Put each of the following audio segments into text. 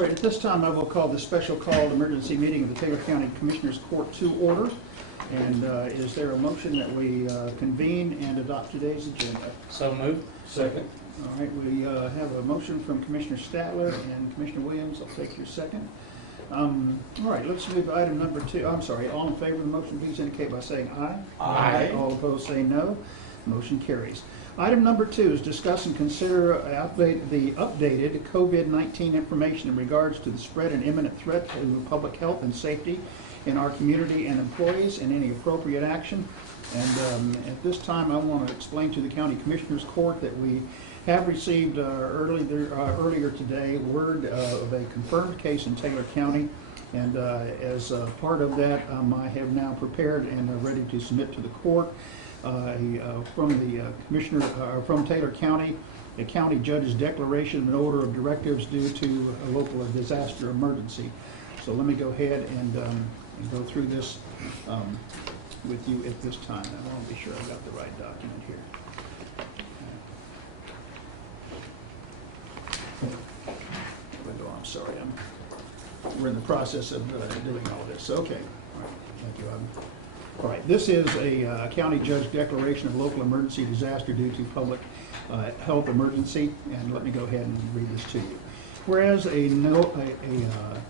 All right, at this time I will call the special called emergency meeting of the Taylor County Commissioners Court to order. And is there a motion that we convene and adopt today's agenda? So moved. Second. All right, we have a motion from Commissioner Statler and Commissioner Williams. I'll take your second. All right, let's move to item number 2. I'm sorry, all in favor of the motion, please indicate by saying aye. Aye. All opposed say no. Motion carries. Item number 2 is discuss and consider the updated COVID-19 information in regards to the spread and imminent threat to public health and safety in our community and employees, and any appropriate action. And at this time I want to explain to the County Commissioners Court that we have received earlier today word of a confirmed case in Taylor County, and as part of that I have now prepared and are ready to submit to the court from the commissioner from Taylor County, the county judge's declaration of an order of directives due to a local disaster emergency. So let me go ahead and go through this with you at this time. I want to be sure I got the right document here. I'm sorry, we're in the process of doing all this. Okay, all right, thank you. All right, this is a county judge declaration of local emergency disaster due to public health emergency, and let me go ahead and read this to you. Whereas a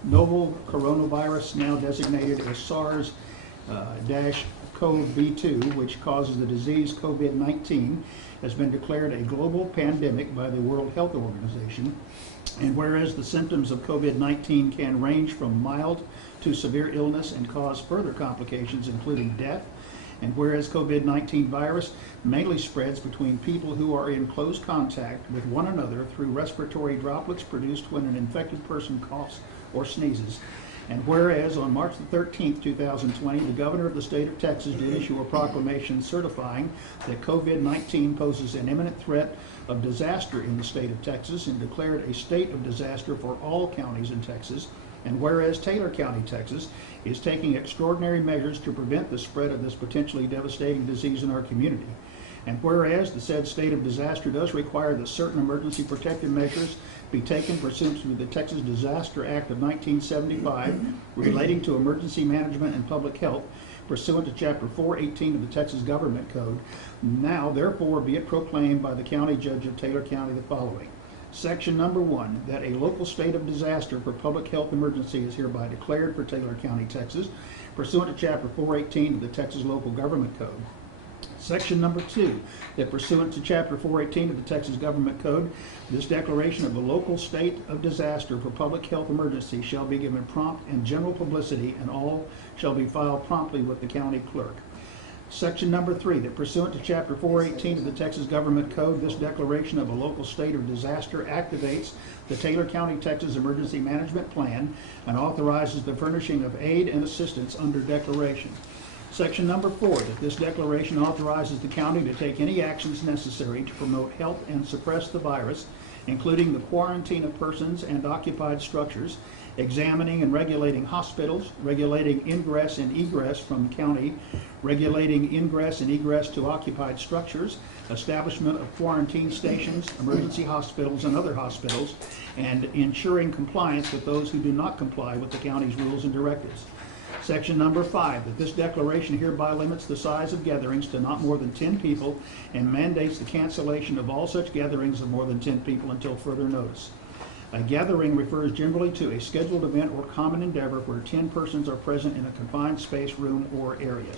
novel coronavirus, now designated as SARS-CoV-2, which causes the disease COVID-19, has been declared a global pandemic by the World Health Organization. And whereas the symptoms of COVID-19 can range from mild to severe illness and cause further complications, including death, and whereas COVID-19 virus mainly spreads between people who are in close contact with one another through respiratory droplets produced when an infected person coughs or sneezes. And whereas on March the 13th, 2020, the governor of the state of Texas did issue a proclamation certifying that COVID-19 poses an imminent threat of disaster in the state of Texas, and declared a state of disaster for all counties in Texas. And whereas Taylor County, Texas, is taking extraordinary measures to prevent the spread of this potentially devastating disease in our community. And whereas the said state of disaster does require that certain emergency protective measures be taken pursuant to the Texas Disaster Act of 1975 relating to emergency management and public health, pursuant to Chapter 418 of the Texas Government Code, now therefore be it proclaimed by the County Judge of Taylor County the following. Section number 1, that a local state of disaster for public health emergency is hereby declared for Taylor County, Texas, pursuant to Chapter 418 of the Texas Local Government Code. Section number 2, that pursuant to Chapter 418 of the Texas Government Code, this declaration of a local state of disaster for public health emergency shall be given prompt and general publicity, and all shall be filed promptly with the county clerk. Section number 3, that pursuant to Chapter 418 of the Texas Government Code, this declaration of a local state of disaster activates the Taylor County, Texas Emergency Management Plan and authorizes the furnishing of aid and assistance under declaration. Section number 4, that this declaration authorizes the county to take any actions necessary to promote health and suppress the virus, including the quarantine of persons and occupied structures, examining and regulating hospitals, regulating ingress and egress from the county, regulating ingress and egress to occupied structures, establishment of quarantine stations, emergency hospitals and other hospitals, and ensuring compliance with those who do not comply with the county's rules and directives. Section number 5, that this declaration hereby limits the size of gatherings to not more than 10 people and mandates the cancellation of all such gatherings of more than 10 people until further notice. A gathering refers generally to a scheduled event or common endeavor where 10 persons are present in a confined space, room, or area.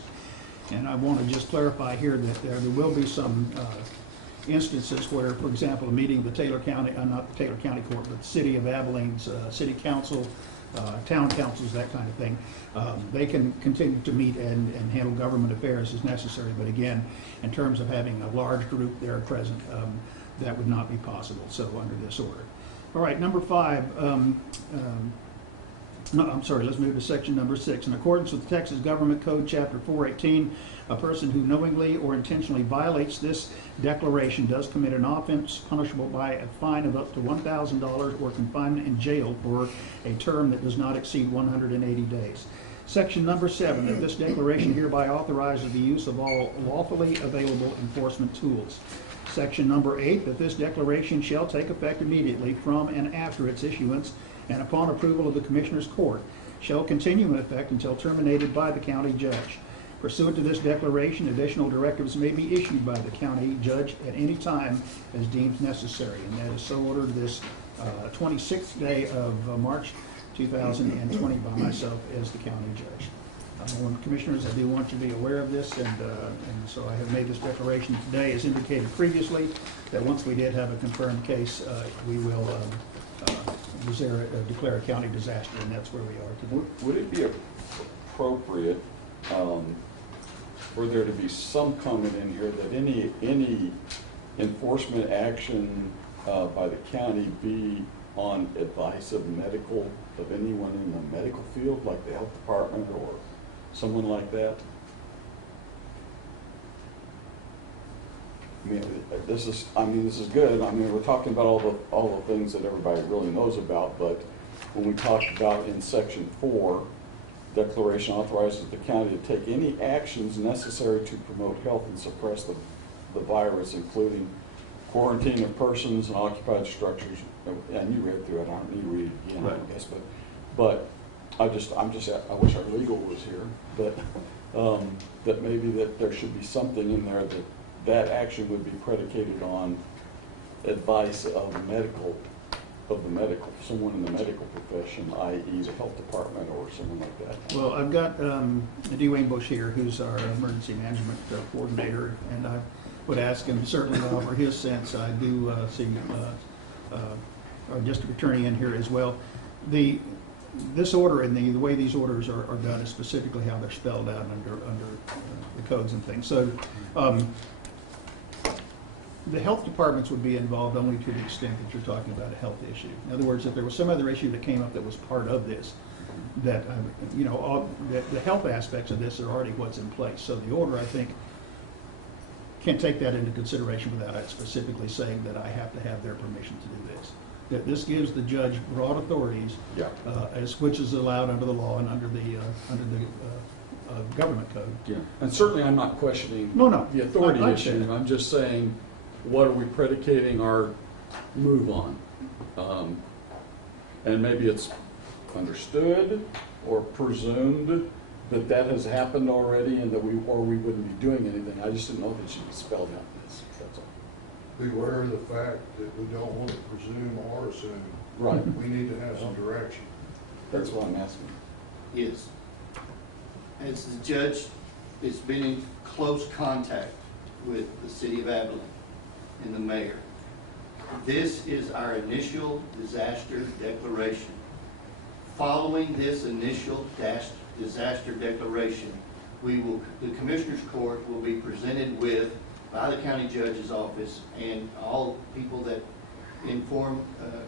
And I want to just clarify here that there will be some instances where, for example, a meeting of the Taylor County, not the Taylor County Court, but the City of Abilene's City Council, town councils, that kind of thing, they can continue to meet and handle government affairs as necessary. But again, in terms of having a large group there present, that would not be possible, so under this order. All right, number 5, no, I'm sorry, let's move to section number 6. In accordance with the Texas Government Code, Chapter 418, a person who knowingly or intentionally violates this declaration does commit an offense punishable by a fine of up to $1,000 or confinement in jail for a term that does not exceed 180 days. Section number 7, that this declaration hereby authorizes the use of all lawfully available enforcement tools. Section number 8, that this declaration shall take effect immediately from and after its issuance and upon approval of the Commissioners Court, shall continue in effect until terminated by the county judge. Pursuant to this declaration, additional directives may be issued by the county judge at any time as deemed necessary, and that is so ordered this 26th day of March 2020 by myself as the county judge. Commissioners, I do want you to be aware of this, and so I have made this declaration today, as indicated previously, that once we did have a confirmed case, we will declare a county disaster, and that's where we are today. Would it be appropriate for there to be some comment in here that any enforcement action by the county be on advice of anyone in the medical field, like the health department or someone like that? I mean, this is good. I mean, we're talking about all the things that everybody really knows about, but when we talk about in section 4, declaration authorizes the county to take any actions necessary to promote health and suppress the virus, including quarantine of persons and occupied structures. And you read through it. I don't need to read it again, Right. I guess, but I wish our legal was here, but that maybe that there should be something in there that action would be predicated on advice of someone in the medical profession, i.e. the health department or someone like that. Well, I've got Dwayne Bush here, who's our emergency management coordinator, and I would ask him, certainly over his sense. I do see our district attorney in here as well. This order and the way these orders are done is specifically how they're spelled out under the codes and things. So the health departments would be involved only to the extent that you're talking about a health issue. In other words, if there was some other issue that came up that was part of this, that the health aspects of this are already what's in place. So the order, I think, can't take that into consideration without it specifically saying that I have to have their permission to do this. That this gives the judge broad authorities, Yeah. which is allowed under the law and under the government code. Yeah, and certainly I'm not questioning No. the authority I issue. understand. I'm just saying, what are we predicating our move on? And maybe it's understood or presumed that has happened already and that we wouldn't be doing anything. I just didn't know if it should be spelled out in this, that's all. Beware of the fact that we don't want to presume or assume. Right. We need to have some direction. That's what I'm asking. Yes. As the judge has been in close contact with the city of Abilene and the mayor, this is our initial disaster declaration. Following this initial disaster declaration, the Commissioners Court will be presented with, by the county judge's office and all people that inform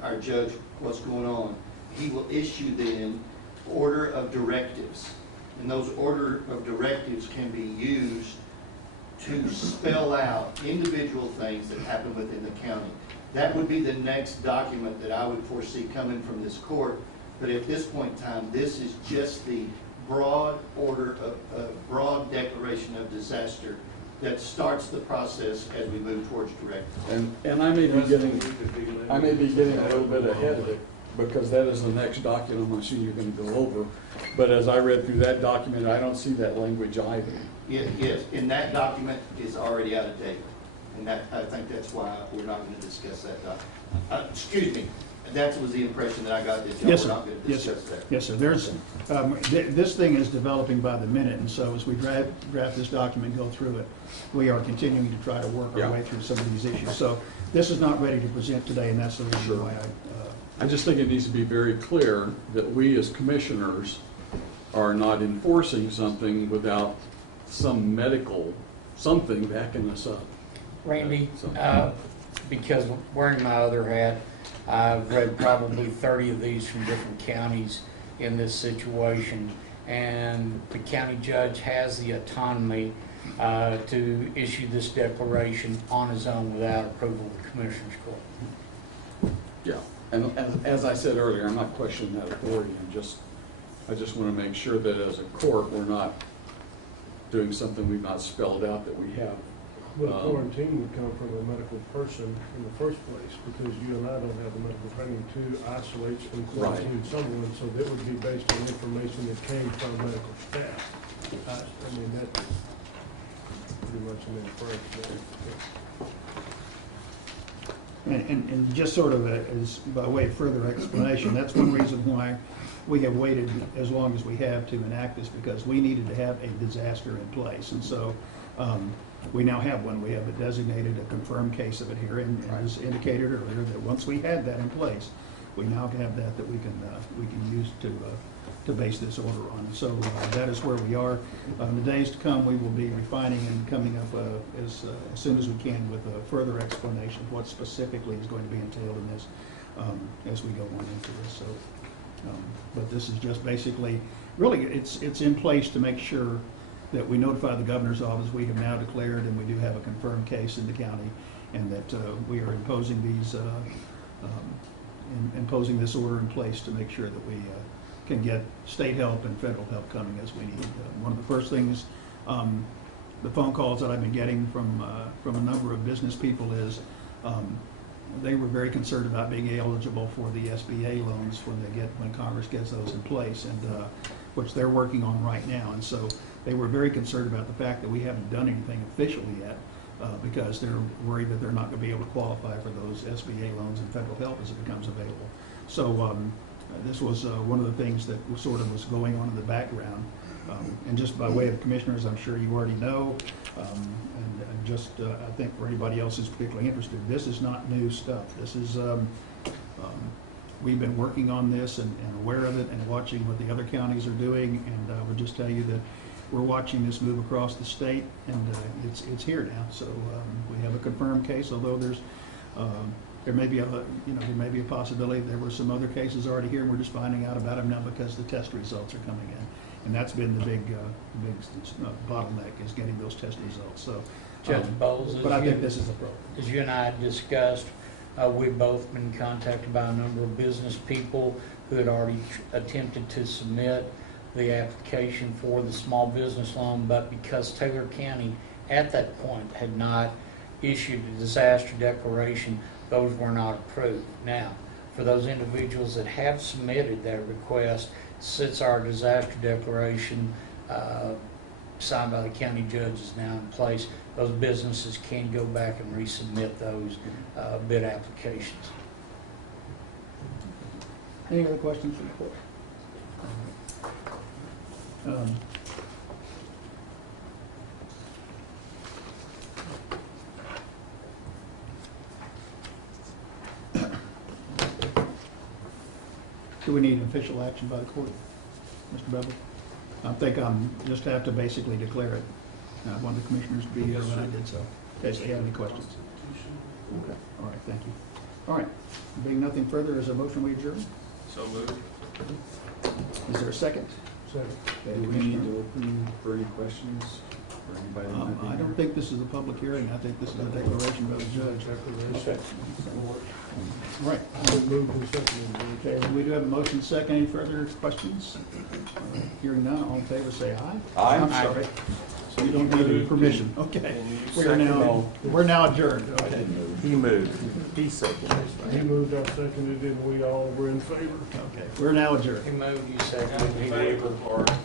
our judge what's going on. He will issue then order of directives, and those order of directives can be used to spell out individual things that happen within the county. That would be the next document that I would foresee coming from this court, but at this point in time, this is just the broad order of broad declaration of disaster that starts the process as we move towards directive. And I may be getting a little bit ahead of it, because that is the next document I'm assuming you're going to go over. But as I read through that document, I don't see that language either. Yes, and that document is already out of date, and I think that's why we're not going to discuss that document. Excuse me, that was the impression that I got, that y'all Yes, were sir. not going to Yes, discuss sir. that. Yes, sir. There's this thing is developing by the minute, and so as we draft this document, go through it, we are continuing to try to work our Yeah. way through some of these issues. So this is not ready to present today, and that's the reason Sure. why I just think it needs to be very clear that we as commissioners are not enforcing something without some medical, something backing us up. Randy, So- because wearing my other hat, I've read probably 30 of these from different counties in this situation, and the county judge has the autonomy to issue this declaration on his own without approval of the Commissioners Court. Yeah, and as I said earlier, I'm not questioning that authority. I just want to make sure that as a court, we're not doing something we've not spelled out that we have Well, quarantine would come from a medical person in the first place, because you and I don't have the medical training to isolate and quarantine someone, so that would be based on information that came from medical staff. I mean, that's pretty much an inference there. And just sort of as by way of further explanation, that's one reason why we have waited as long as we have to enact this, because we needed to have a disaster in place. And so we now have one. We have a designated, a confirmed case of it here, and as indicated earlier, that once we had that in place, we now have that we can use to base this order on. So that is where we are. In the days to come, we will be refining and coming up as soon as we can with a further explanation of what specifically is going to be entailed in this as we go on into this. So, but this is just basically, really, it's in place to make sure that we notify the governor's office. We have now declared, and we do have a confirmed case in the county, and that we are imposing imposing this order in place to make sure that we can get state help and federal help coming as we need. One of the first things, the phone calls that I've been getting from a number of business people is they were very concerned about being eligible for the SBA loans when Congress gets those in place, and which they're working on right now. And so they were very concerned about the fact that we haven't done anything officially yet, because they're worried that they're not going to be able to qualify for those SBA loans and federal help as it becomes available. So this was one of the things that sort of was going on in the background. And just by way of commissioners, I'm sure you already know, and just I think for anybody else who's particularly interested, this is not new stuff. This is, we've been working on this and aware of it and watching what the other counties are doing, and I would just tell you that we're watching this move across the state, and it's here now. So we have a confirmed case, although there may be a possibility there were some other cases already here, and we're just finding out about them now because the test results are coming in, and that's been the big bottleneck, is getting those test results. So, Judge Bowles, but I think this is a problem. as you and I discussed, we've both been contacted by a number of business people who had already attempted to submit the application for the small business loan, but because Taylor County at that point had not issued a disaster declaration, those were not approved. Now, for those individuals that have submitted that request, since our disaster declaration signed by the county judge is now in place, those businesses can go back and resubmit those bid applications. Any other questions from the court? Do we need official action by the court, Mr. Bevel? I think I'm just have to basically declare it. I wanted the commissioners to be here when I did so, in case they have any questions. Okay. All right, thank you. All right, being nothing further, is a motion we adjourn? So moved. Is there a second? Second. Okay, Do we need to open for any questions for anybody that might be I here? don't think this is a public hearing. I think this is a declaration by the judge. Okay. Right. Moved and seconded. Okay, we do have a motion second. Any further questions? Hearing none, all in favor say aye. Aye. I'm sorry. So you don't need any permission. Okay. We're now adjourned. Okay. He moved. He seconded. He moved, I seconded, and we all were in favor. Okay, we're now adjourned. He moved, you seconded, he wavered.